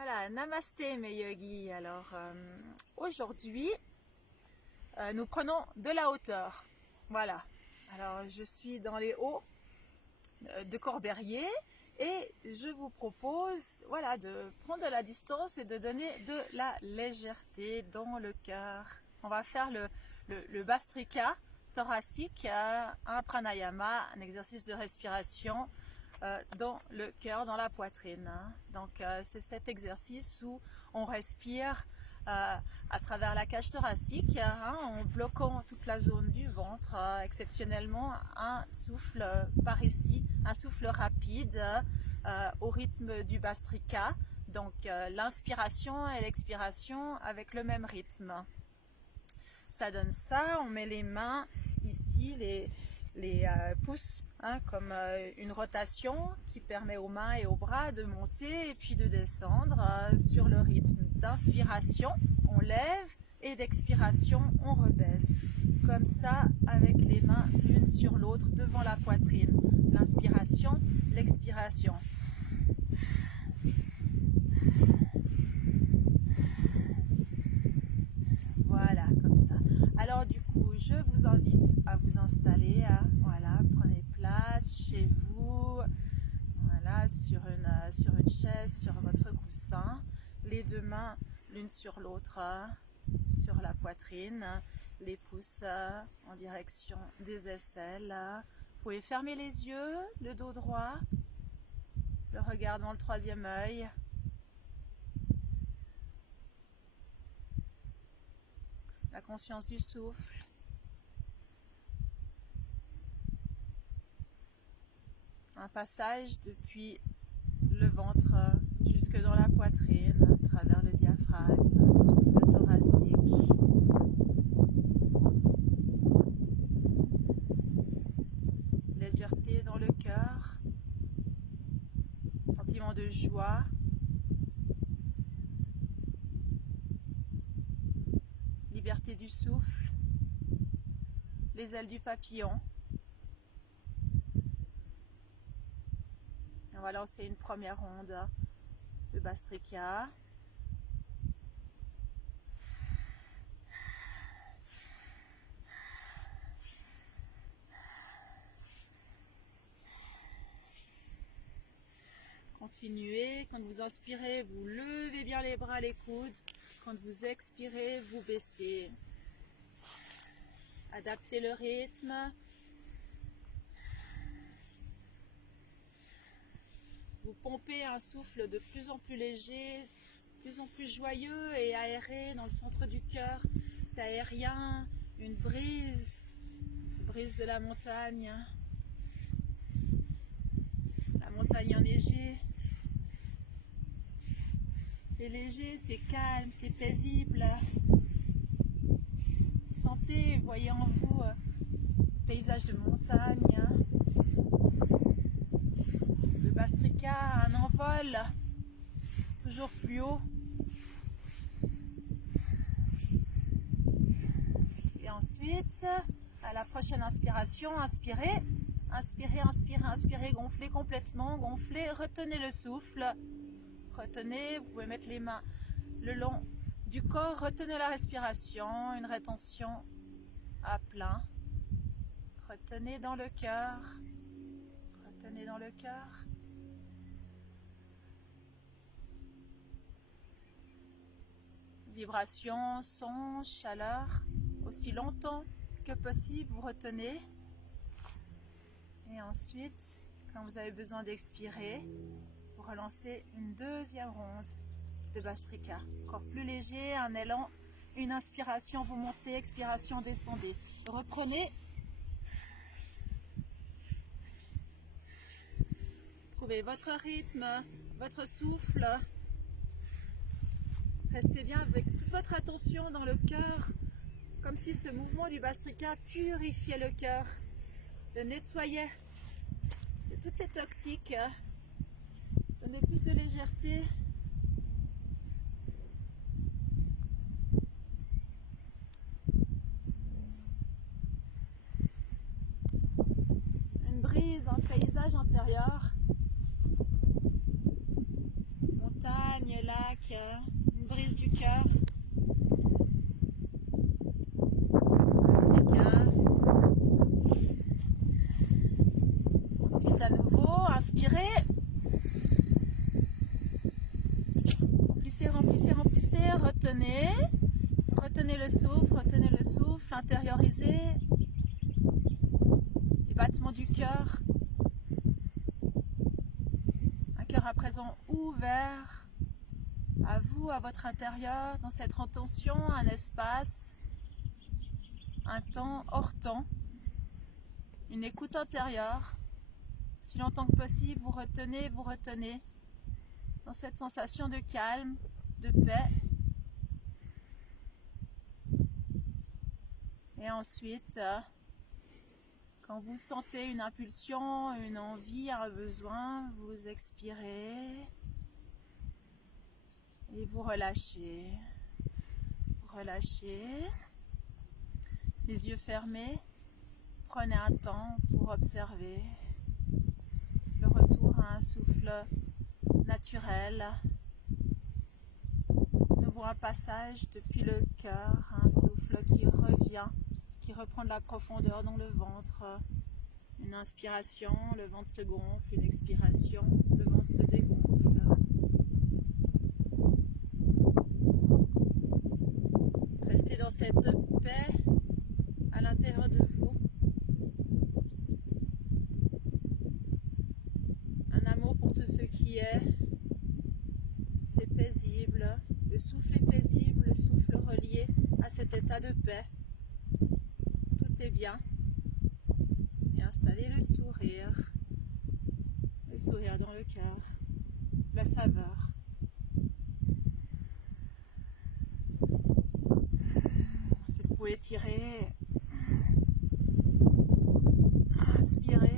Voilà, namasté mes yogis. Alors aujourd'hui, nous prenons de la hauteur. Voilà. Alors je suis dans les hauts de Corberiers et je vous propose, voilà, de prendre de la distance et de donner de la légèreté dans le cœur. On va faire le Bhastrika thoracique, un pranayama, un exercice de respiration dans le cœur, dans la poitrine. Donc c'est cet exercice où on respire à travers la cage thoracique, en bloquant toute la zone du ventre, exceptionnellement un souffle par ici, un souffle rapide au rythme du Bhastrika. Donc l'inspiration et l'expiration avec le même rythme. Ça donne ça, on met les mains ici, les pouces, comme une rotation qui permet aux mains et aux bras de monter et puis de descendre sur le rythme d'inspiration, on lève et d'expiration, on rebaisse. Comme ça, avec les mains l'une sur l'autre devant la poitrine. L'inspiration, l'expiration. Voilà, comme ça. Alors du coup, je vous invite à vous installer, voilà, prenez place chez vous, voilà, sur une chaise, sur votre coussin, les deux mains l'une sur l'autre, sur la poitrine, les pouces en direction des aisselles. Vous pouvez fermer les yeux, le dos droit, le regard dans le troisième œil. La conscience du souffle. Un passage depuis le ventre jusque dans la poitrine, à travers le diaphragme, souffle thoracique. Légèreté dans le cœur, sentiment de joie. Liberté du souffle, les ailes du papillon. On va lancer une première ronde de Bhastrika. Continuez, quand vous inspirez, vous levez bien les bras, les coudes. Quand vous expirez, vous baissez. Adaptez le rythme. Vous pompez un souffle de plus en plus léger, de plus en plus joyeux et aéré dans le centre du cœur. C'est aérien, une brise de la montagne. La montagne enneigée. C'est léger, c'est calme, c'est paisible. Sentez, voyez en vous ce paysage de montagne. Le Bhastrika a un envol toujours plus haut. Et ensuite, à la prochaine inspiration, inspirez. Inspirez, inspirez, inspirez, gonflez complètement, gonflez, retenez le souffle. Retenez, vous pouvez mettre les mains le long du corps, retenez la respiration, une rétention à plein. Retenez dans le cœur, retenez dans le cœur. Vibration, son, chaleur, aussi longtemps que possible, vous retenez. Et ensuite, quand vous avez besoin d'expirer, vous relancez une deuxième ronde de Bhastrika. Encore plus léger, un élan, une inspiration, vous montez, expiration, descendez. Reprenez. Trouvez votre rythme, votre souffle. Restez bien avec toute votre attention dans le cœur, comme si ce mouvement du Bhastrika purifiait le cœur, le nettoyait de toutes ces toxiques, donnait plus de légèreté. Une brise, un paysage intérieur. Montagne, lac, cœur. Vastrika. Ensuite à nouveau, inspirez. Remplissez, remplissez, remplissez, retenez. Retenez le souffle, intériorisez les battements du cœur. Un cœur à présent ouvert à vous, à votre intérieur, dans cette intention, un espace, un temps hors temps, une écoute intérieure. Si longtemps que possible, vous retenez dans cette sensation de calme, de paix. Et ensuite, quand vous sentez une impulsion, une envie, un besoin, vous expirez et vous relâchez. Relâchez. Les yeux fermés, prenez un temps pour observer le retour à un souffle naturel. Nouveau un passage depuis le cœur, un souffle qui revient, qui reprend de la profondeur dans le ventre. Une inspiration, le ventre se gonfle, une expiration, le ventre se dégonfle. Restez dans cette paix à l'intérieur de vous. Un amour pour tout ce qui est. C'est paisible. Le souffle est paisible, le souffle relié à cet état de paix. Tout est bien. Et installez le sourire dans le cœur, la saveur. Si vous pouvez étirer, inspirez.